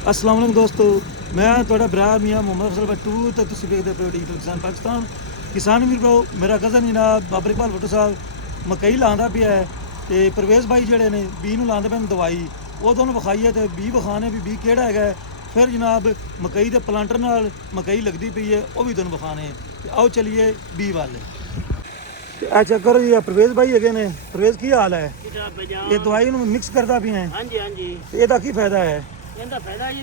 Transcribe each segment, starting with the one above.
अस्सलाम वालेकुम दोस्तों, मैं ਤੁਹਾਡਾ ਭਰਾ ਮੀਆਂ ਮੁਹੰਮਦ ਅਫਜ਼ਲ ਬੱਟੂ ਤੇ ਤੁਸੀਂ ਵੇਖਦੇ ਪਏ ਹੋ ਡਿਜੀਟਲ ਕਿਸਾਨ ਪਾਕਿਸਤਾਨ। ਕਿਸਾਨ ਵੀਰ ਭਰਾਓ, ਮੇਰਾ ਕਜ਼ਨ ਜਨਾਬ ਬਾਬਰ ਇਕਬਾਲ ਭੁੱਟੋ ਸਾਹਿਬ ਮਕਈ ਲਾਉਂਦਾ ਪਿਆ ਹੈ ਤੇ ਪ੍ਰਵੇਸ਼ ਭਾਈ ਜਿਹੜੇ ਨੇ ਬੀ ਨੂੰ ਲਾਉਂਦੇ ਪਏ ਨੇ ਦਵਾਈ, ਉਹ ਤੁਹਾਨੂੰ ਵਿਖਾਈਏ ਤੇ ਬੀ ਵਿਖਾਣੇ ਵੀ ਬੀ ਕਿਹੜਾ ਹੈਗਾ। ਫਿਰ ਜਨਾਬ ਮਕਈ ਦੇ ਪਲਾਂਟਰ ਨਾਲ ਮਕਈ ਲੱਗਦੀ ਪਈ ਹੈ, ਉਹ ਵੀ ਤੁਹਾਨੂੰ ਵਿਖਾਣੇ। ਤੇ ਆਓ ਚਲੀਏ ਬੀ ਵਾਲੇ। ਇਹ ਚੱਕਰ ਜੀ ਪ੍ਰਵੇਸ਼ ਭਾਈ ਹੈਗੇ ਨੇ। ਪ੍ਰਵੇਸ਼ ਕੀ ਹਾਲ ਹੈ? ਇਹ ਦਵਾਈ ਨੂੰ ਮਿਕਸ ਕਰਦਾ ਪਿਆ ਹੈ। ਹਾਂਜੀ ਹਾਂਜੀ, ਤੇ ਇਹਦਾ ਕੀ ਫਾਇਦਾ ਹੈ? ਇਹਦਾ ਫਾਇਦਾ ਜੀ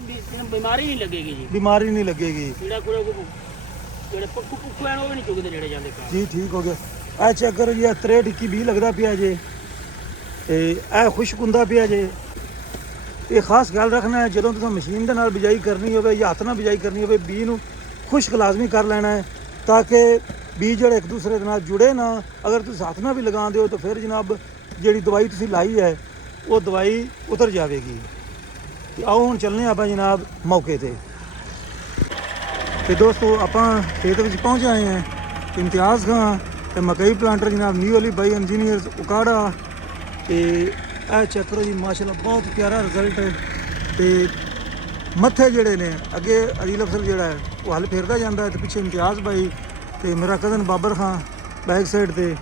ਬਿਮਾਰੀ ਨਹੀਂ ਲੱਗੇਗੀ ਜੀ। ਬਿਮਾਰੀ ਨਹੀਂ ਲੱਗੇਗੀ। ਜਿਹੜਾ ਕੋਲੇ ਜਿਹੜੇ ਪੁੱਕੂ ਐਨ ਉਹ ਵੀ ਨਹੀਂ ਚੁਗਦੇ ਜਿਹੜੇ ਜਾਂਦੇ ਘਰ ਜੀ ਠੀਕ ਹੋ ਗਿਆ। ਇਹ ਚੈੱਕ ਕਰੋ ਜੀ, 63 21 20 ਲੱਗਦਾ ਪਿਆ ਜੇ ਤੇ ਇਹ ਖੁਸ਼ਕ ਹੁੰਦਾ ਪਿਆ ਜੇ। ਇਹ ਖਾਸ ਖਿਆਲ ਰੱਖਣਾ ਹੈ ਜਦੋਂ ਤੁਸੀਂ ਮਸ਼ੀਨ ਦੇ ਨਾਲ ਬਿਜਾਈ ਕਰਨੀ ਹੋਵੇ ਜਾਂ ਹੱਥ ਨਾਲ ਬਿਜਾਈ ਕਰਨੀ ਹੋਵੇ, ਬੀ ਨੂੰ ਖੁਸ਼ਕ ਲਾਜ਼ਮੀ ਕਰ ਲੈਣਾ ਹੈ ਤਾਂ ਕਿ ਬੀ ਜਿਹੜੇ ਇੱਕ ਦੂਸਰੇ ਦੇ ਨਾਲ ਜੁੜੇ ਨਾ। ਅਗਰ ਤੁਸੀਂ ਹੱਥ ਨਾਲ ਵੀ ਲਗਾਉਂਦੇ ਹੋ ਤਾਂ ਫਿਰ ਜਨਾਬ ਜਿਹੜੀ ਦਵਾਈ ਤੁਸੀਂ ਲਾਈ ਹੈ ਉਹ ਦਵਾਈ ਉਤਰ ਜਾਵੇਗੀ। ਤੇ ਆਓ ਹੁਣ ਚੱਲਨੇ ਆਪਾਂ ਜਨਾਬ ਮੌਕੇ ਤੇ ਦੋਸਤੋ ਆਪਾਂ ਖੇਤ ਵਿੱਚ ਪਹੁੰਚ ਆਏ ਹਾਂ। ਇਮਤਿਆਜ਼ ਖਾਂ ਤੇ ਮਕਈ ਪਲਾਂਟਰ ਜਨਾਬ ਨਿਊ ਅਲੀ ਬਾਈ ਇੰਜੀਨੀਅਰਸ ਉਕਾੜਾ। ਤੇ ਇਹ ਚੈੱਕ ਕਰੋ ਜੀ, ਮਾਸ਼ਾਅੱਲਾ ਬਹੁਤ ਪਿਆਰਾ ਰਿਜ਼ਲਟ ਹੈ। ਤੇ ਮੱਥੇ ਜਿਹੜੇ ਨੇ ਅੱਗੇ ਅਦੀਲ ਅਫਸਰ ਜਿਹੜਾ ਹੈ ਉਹ ਹਲ ਫੇਰਦਾ ਜਾਂਦਾ ਹੈ ਤੇ ਪਿੱਛੇ ਇਮਤਿਆਜ਼ ਬਾਈ ਤੇ ਮੇਰਾ ਕਜ਼ਨ ਬਾਬਰ ਖਾਂ ਬੈਕ ਸਾਈਡ ਤੇ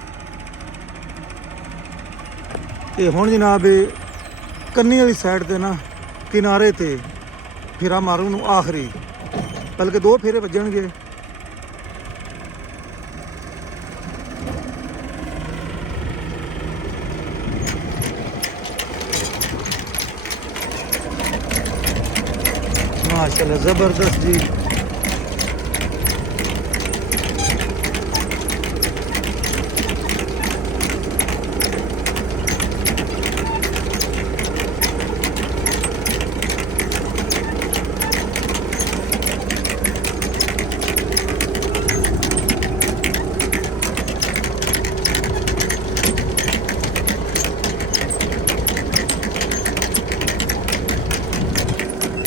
ਹੁਣ ਜਨਾਬ ਇਹ ਕੰਨੀ ਵਾਲੀ ਸਾਈਡ ਤੇ ਨਾ ਕਿਨਾਰੇ ਤੇ ਫੇਰਾ ਮਾਰੂ ਨੂੰ ਆਖਰੀ, ਬਲਕਿ 2 ਫੇਰੇ ਵੱਜਣਗੇ। माशाल्लाह ज़बरदस्त जी।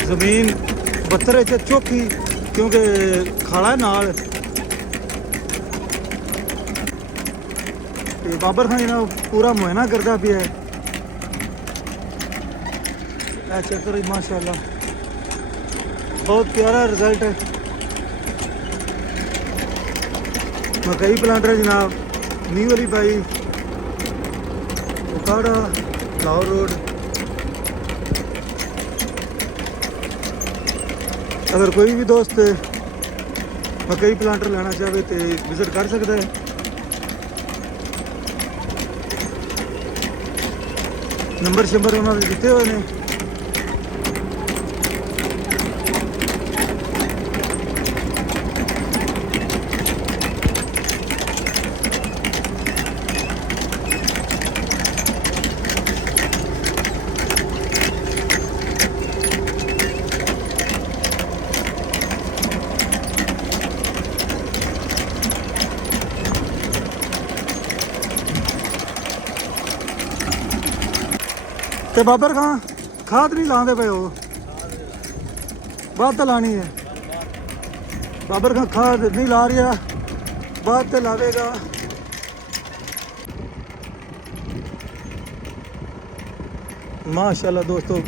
ਜ਼ਮੀਨ 72 ਚ ਚੌਕੀ ਕਿਉਂਕਿ ਖਾਲਾ ਨਾਲ। ਤੇ ਬਾਬਰ ਖਾਨ ਇਹਨਾਂ ਪੂਰਾ ਮੁਆਇਨਾ ਕਰਦਾ ਪਿਆ। ਇਹ ਚੈੱਕ ਕਰੋ ਮਾਸ਼ਾਅੱਲਾ ਬਹੁਤ ਪਿਆਰਾ ਰਿਜ਼ਲਟ ਹੈ। ਮਕਈ ਪਲਾਂਟਰ ਜਨਾਬ ਨਿਊ ਅਲੀ ਬਾਈ ਉਕਾੜਾ ਲਾਹੌਰ रोड। अगर कोई भी दोस्त मकई प्लांटर लेना चाहे तो विजिट कर सकता है। नंबर शंबर उन्होंने दिते हुए हैं। ਤੇ ਬਾਬਰ ਖਾਂ ਖਾਦ ਨਹੀਂ ਲਾਉਂਦੇ ਪਏ ਹੋ? ਬਾਅਦ ਤਾਂ ਲਾਣੀ ਹੈ। ਬਾਬਰ ਖਾਂ ਖਾਦ ਨਹੀਂ ਲਾ ਰਿਹਾ, ਬਾਅਦ ਤੇ ਲਾਵੇਗਾ। ਮਾਸ਼ਾਅੱਲਾ ਦੋਸਤੋ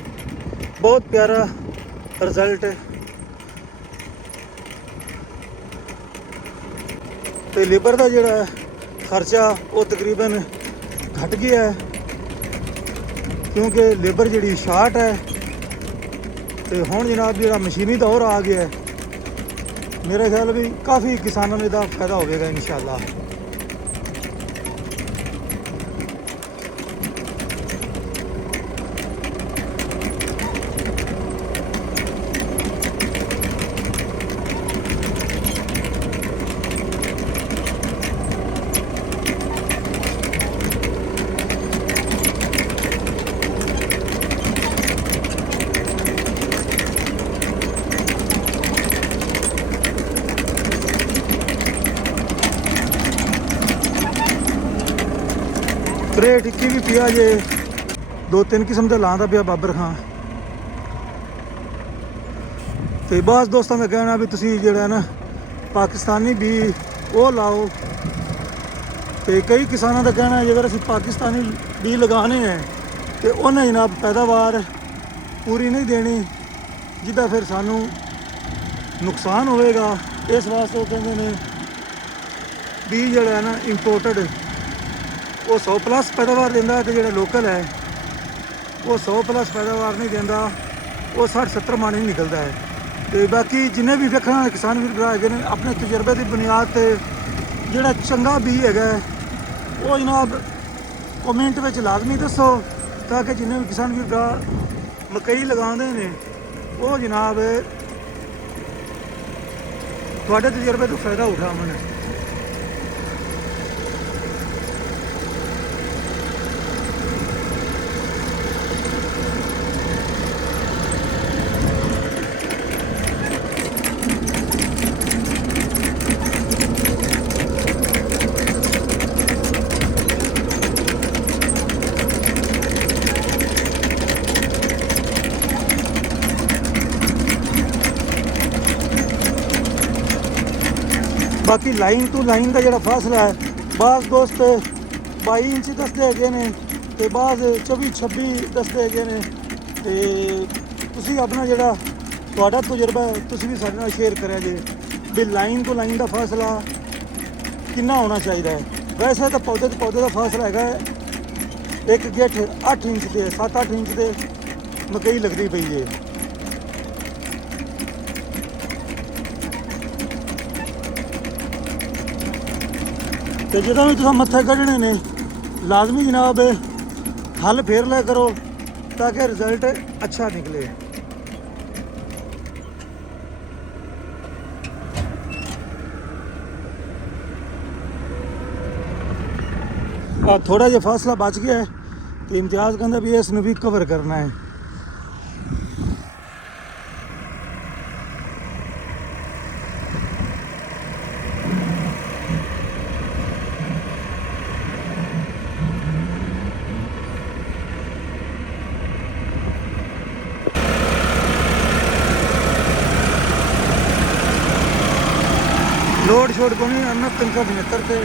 ਬਹੁਤ ਪਿਆਰਾ ਰਿਜ਼ਲਟ ਹੈ। ਤੇ ਲੇਬਰ ਦਾ ਜਿਹੜਾ ਖਰਚਾ ਉਹ ਤਕਰੀਬਨ ਘਟ ਗਿਆ ਹੈ क्योंकि लेबर जी शार्ट है। तो हुण जनाब जो मशीनी दौर आ गया है, मेरे ख्याल भी काफ़ी किसानों में इसका फायदा होगा इंशाअल्लाह। स्प्रे टिक्की भी पिया जे, 2-3 किस्म के लाँदा पिया बाबर खां। तो बस दोस्तों मैं कहना भी तुसी जेड़ा ना पाकिस्तानी भी वो लाओ। तो कई किसानों का कहना है जेकर असीं पाकिस्तानी भी लगाने हैं तो उन्हें जनाब पैदावार पूरी नहीं देनी, ਜਿਹਦਾ ਫਿਰ ਸਾਨੂੰ ਨੁਕਸਾਨ ਹੋਵੇਗਾ। ਇਸ ਵਾਸਤੇ ਉਹ ਕਹਿੰਦੇ ਨੇ ਬੀਜ ਜਿਹੜਾ ਹੈ ਨਾ ਇੰਪੋਰਟਡ ਉਹ 100+ ਪੈਦਾਵਾਰ ਦਿੰਦਾ, ਤੇ ਜਿਹੜਾ ਲੋਕਲ ਹੈ ਉਹ 100+ ਪੈਦਾਵਾਰ ਨਹੀਂ ਦਿੰਦਾ, ਉਹ 60-70 ਮਣ ਹੀ ਨਿਕਲਦਾ ਹੈ। ਤੇ ਬਾਕੀ ਜਿੰਨੇ ਵੀ ਵੇਖਣ ਵਾਲੇ ਕਿਸਾਨ ਵੀਰ ਭਰਾ ਹੈਗੇ ਨੇ, ਆਪਣੇ ਤਜਰਬੇ ਦੀ ਬੁਨਿਆਦ ਤੇ ਜਿਹੜਾ ਚੰਗਾ ਬੀਜ ਹੈਗਾ ਉਹ ਜਨਾਬ ਕਮੈਂਟ ਵਿੱਚ ਲਾਜ਼ਮੀ ਦੱਸੋ, ਤਾਂ ਕਿ ਜਿੰਨੇ ਵੀ ਕਿਸਾਨ ਵੀਰ ਭਰਾ ਮਕਈ ਲਗਾਉਂਦੇ ਨੇ ਉਹ ਜਨਾਬ ਤੁਹਾਡੇ ਤਜਰਬੇ ਤੋਂ ਫਾਇਦਾ ਉਠਾਉਣ। ਬਾਕੀ ਲਾਈਨ ਟੂ ਲਾਈਨ ਦਾ ਜਿਹੜਾ ਫਾਸਲਾ ਹੈ, ਬਾਜ਼ ਦੋਸਤ 22 ਇੰਚ ਦੱਸਦੇ ਹੈਗੇ ਨੇ ਤੇ ਬਾਜ਼ 24-26 ਦੱਸਦੇ ਹੈਗੇ ਨੇ। ਤੇ ਤੁਸੀਂ ਆਪਣਾ ਜਿਹੜਾ ਤੁਹਾਡਾ ਤਜਰਬਾ ਹੈ ਤੁਸੀਂ ਵੀ ਸਾਡੇ ਨਾਲ ਸ਼ੇਅਰ ਕਰਿਆ ਜੇ ਵੀ ਲਾਈਨ ਤੋਂ ਲਾਈਨ ਦਾ ਫਾਸਲਾ ਕਿੰਨਾ ਹੋਣਾ ਚਾਹੀਦਾ ਹੈ। ਵੈਸੇ ਤਾਂ ਪੌਦੇ ਤੋਂ ਪੌਦੇ ਦਾ ਫਾਸਲਾ ਹੈਗਾ ਇੱਕ ਗਿੱਠ 8 ਇੰਚ ਦੇ 7-8 ਇੰਚ ਦੇ ਮਕਈ ਲੱਗਦੀ ਪਈ ਹੈ। ਤੇ ਜਦੋਂ ਵੀ ਤੁਸੀਂ ਮੱਥੇ ਕੱਢਣੇ ਨੇ ਲਾਜ਼ਮੀ ਜਨਾਬ ਹੱਲ ਫੇਰ ਲਿਆ ਕਰੋ, ਤਾਂ ਕਿ ਰਿਜ਼ਲਟ ਅੱਛਾ ਨਿਕਲੇ। ਆ ਥੋੜਾ ਜਿਹਾ ਫਾਸਲਾ ਬਚ ਗਿਆ ਹੈ ਤੇ ਇਮਤਿਆਜ਼ ਕਹਿੰਦਾ ਵੀ ਇਸ ਨੂੰ ਵੀ ਕਵਰ ਕਰਨਾ ਹੈ। ਲੋਡ ਛੋੜ को नहीं 69-75 ਤੇ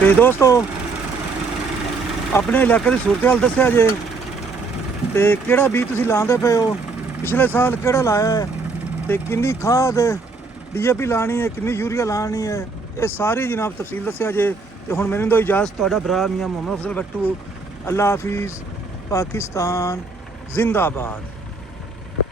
ਤੇ ਦੋਸਤੋ ਆਪਣੇ ਇਲਾਕੇ ਦੀ ਸੂਰਤ-ਹਾਲ ਦੱਸਿਆ ਜੇ ਤੇ ਕਿਹੜਾ ਬੀਜ ਤੁਸੀਂ ਲਾਉਂਦੇ ਪਏ ਹੋ, ਪਿਛਲੇ ਸਾਲ ਕਿਹੜਾ ਲਾਇਆ ਹੈ ਤੇ ਕਿੰਨੀ ਖਾਦ DAP ਲਾਣੀ ਹੈ, ਕਿੰਨੀ ਯੂਰੀਆ ਲਾਣੀ ਹੈ, ਇਹ ਸਾਰੀ ਜਨਾਬ ਤਫਸੀਲ ਦੱਸਿਆ ਜੇ। ਤੇ ਹੁਣ ਮੈਨੂੰ ਦਿਓ ਇਜਾਜ਼ਤ, ਤੁਹਾਡਾ ਭਰਾ ਮੀਆਂ ਮੁਹੰਮਦ ਅਫਜ਼ਲ ਬੱਟੂ। ਅੱਲਾ ਹਾਫਿਜ਼, ਪਾਕਿਸਤਾਨ ਜ਼ਿੰਦਾਬਾਦ।